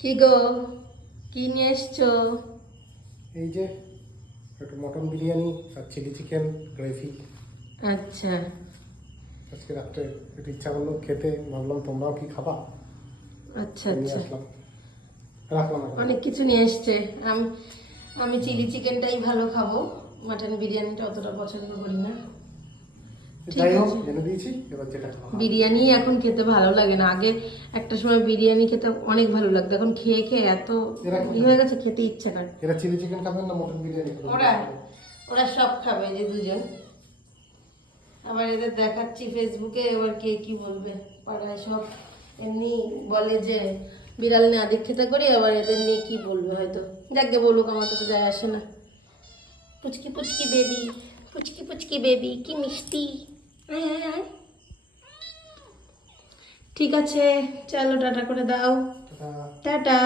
কি গো, কি নিয়ে এসছো? এই যে একটু মটন বিরিয়ানি আর চিলি চিকেন গ্রেভি। আচ্ছা আজকে রাত্রে একটু ইচ্ছা করলো খেতে, ভাবলাম তোমরাও কি খাবা, আচ্ছা নিয়ে আচ্ছা, আসলাম, রাখলাম এখন। অনেক কিছু নিয়ে এসছে। আমি আমি চিলি চিকেনটাই ভালো খাবো, মাটন বিরিয়ানিটা অতটা পছন্দ করি না। ঠিক যাই হোক, আছে, এনে দিয়েছি, এবার যেটা খাওয়া হবে। বিরিয়ানি এখন খেতে ভালো লাগে না। আগে একটা সময় বিরিয়ানি খেতে অনেক ভালো লাগতো, এখন খেয়ে খেয়ে এত এরা কি হয়ে গেছে, খেতে ইচ্ছা করে। এরা চিলি চিকেন খাবেন না মটন বিরিয়ানি খাবেন? ওরা ওরা সব খাবে, যে দুজন। আবার এদের দেখাচ্ছি ফেসবুকে, এবার কে কি বলবে। পাড়ায় সব এমনি বলে যে বিড়াল নিয়ে আদিক্ষেতা করি, আবার এদের নিয়ে কি বলবে হয়তো। যাকে বলুক, আমার তো যায় আসে না। পুচকি পুচকি বেবি, পুচকি পুচকি বেবি, কি মিষ্টি। আয়, আয়, আয়। ঠিক আছে, চলো টাটা করে দাও। এটা টাটা।